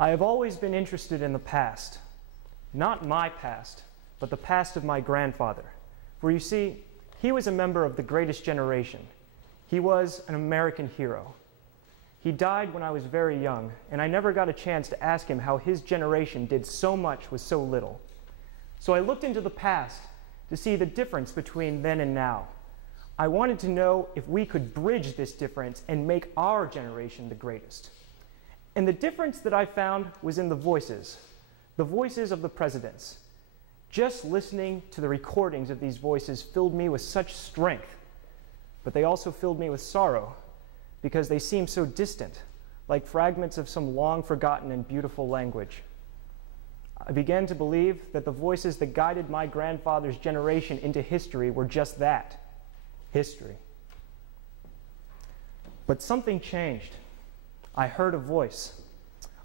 I have always been interested in the past. Not my past, but the past of my grandfather. For you see, he was a member of the greatest generation. He was an American hero. He died when I was very young, and I never got a chance to ask him how his generation did so much with so little. So I looked into the past to see the difference between then and now. I wanted to know if we could bridge this difference and make our generation the greatest. And the difference that I found was in the voices of the presidents. Just listening to the recordings of these voices filled me with such strength, but they also filled me with sorrow because they seemed so distant, like fragments of some long-forgotten and beautiful language. I began to believe that the voices that guided my grandfather's generation into history were just that, history. But something changed. I heard a voice,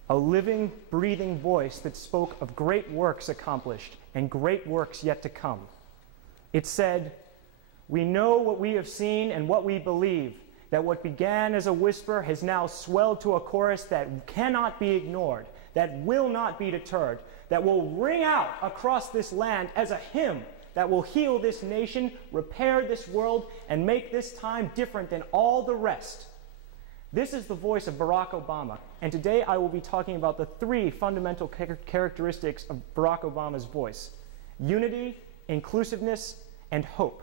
a living, breathing voice that spoke of great works accomplished and great works yet to come. It said, "We know what we have seen and what we believe, that what began as a whisper has now swelled to a chorus that cannot be ignored, that will not be deterred, that will ring out across this land as a hymn that will heal this nation, repair this world, and make this time different than all the rest." This is the voice of Barack Obama, and today I will be talking about the three fundamental characteristics of Barack Obama's voice: unity, inclusiveness, and hope.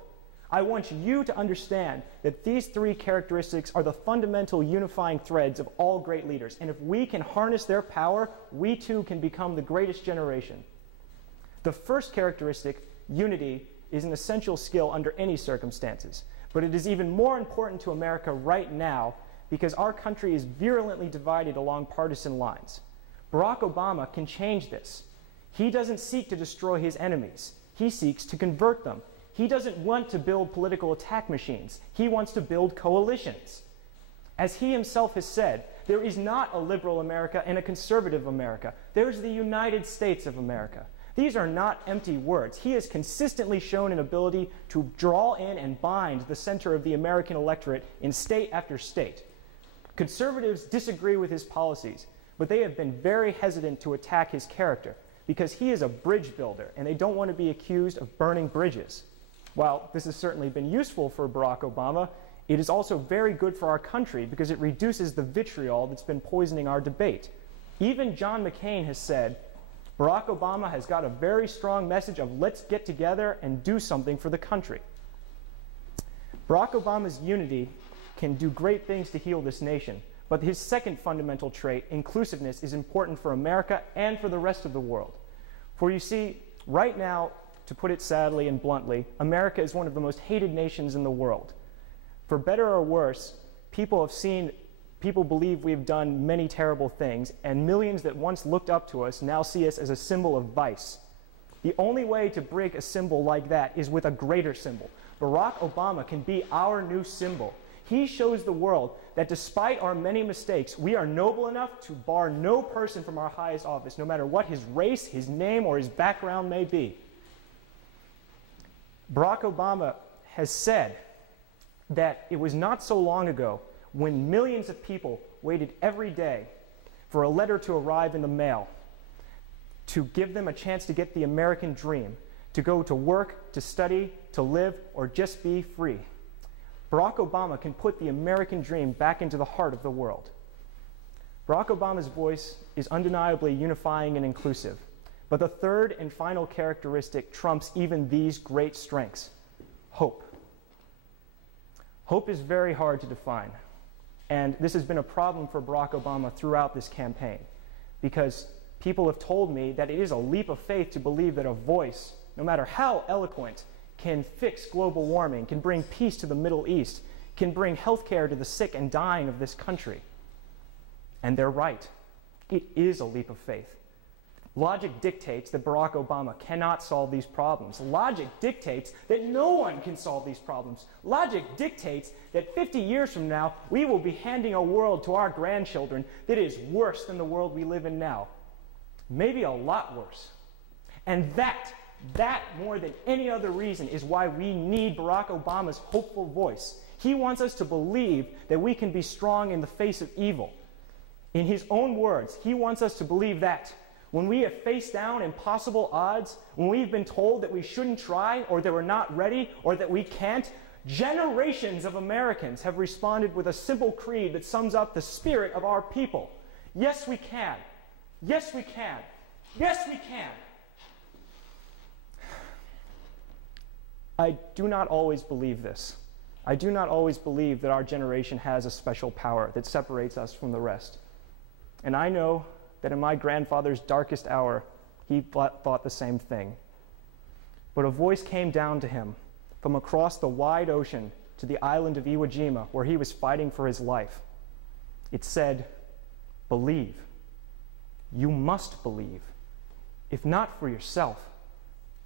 I want you to understand that these three characteristics are the fundamental unifying threads of all great leaders, and if we can harness their power, we too can become the greatest generation. The first characteristic, unity, is an essential skill under any circumstances, but it is even more important to America right now because our country is virulently divided along partisan lines. Barack Obama can change this. He doesn't seek to destroy his enemies. He seeks to convert them. He doesn't want to build political attack machines. He wants to build coalitions. As he himself has said, there is not a liberal America and a conservative America. There's the United States of America. These are not empty words. He has consistently shown an ability to draw in and bind the center of the American electorate in state after state. Conservatives disagree with his policies, but they have been very hesitant to attack his character because he is a bridge builder and they don't want to be accused of burning bridges. While this has certainly been useful for Barack Obama, it is also very good for our country because it reduces the vitriol that's been poisoning our debate. Even John McCain has said, Barack Obama has got a very strong message of let's get together and do something for the country. Barack Obama's unity can do great things to heal this nation, but his second fundamental trait, inclusiveness, is important for America and for the rest of the world. For you see, right now, to put it sadly and bluntly, America is one of the most hated nations in the world. For better or worse, people believe we've done many terrible things, and millions that once looked up to us now see us as a symbol of vice. The only way to break a symbol like that is with a greater symbol. Barack Obama can be our new symbol. He shows the world that despite our many mistakes, we are noble enough to bar no person from our highest office, no matter what his race, his name, or his background may be. Barack Obama has said that it was not so long ago when millions of people waited every day for a letter to arrive in the mail to give them a chance to get the American dream, to go to work, to study, to live, or just be free. Barack Obama can put the American dream back into the heart of the world. Barack Obama's voice is undeniably unifying and inclusive, but the third and final characteristic trumps even these great strengths: hope. Hope is very hard to define, and this has been a problem for Barack Obama throughout this campaign, because people have told me that it is a leap of faith to believe that a voice, no matter how eloquent, can fix global warming, can bring peace to the Middle East, can bring health care to the sick and dying of this country. And they're right. It is a leap of faith. Logic dictates that Barack Obama cannot solve these problems. Logic dictates that no one can solve these problems. Logic dictates that 50 years from now, we will be handing a world to our grandchildren that is worse than the world we live in now. Maybe a lot worse. And that, more than any other reason, is why we need Barack Obama's hopeful voice. He wants us to believe that we can be strong in the face of evil. In his own words, he wants us to believe that when we have faced down impossible odds, when we've been told that we shouldn't try, or that we're not ready, or that we can't, generations of Americans have responded with a simple creed that sums up the spirit of our people. Yes, we can. Yes, we can. Yes, we can. I do not always believe this. I do not always believe that our generation has a special power that separates us from the rest. And I know that in my grandfather's darkest hour, he thought the same thing. But a voice came down to him from across the wide ocean to the island of Iwo Jima, where he was fighting for his life. It said, "Believe. You must believe. If not for yourself,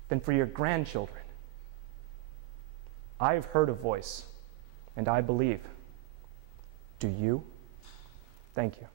then for your grandchildren." I have heard a voice, and I believe. Do you? Thank you.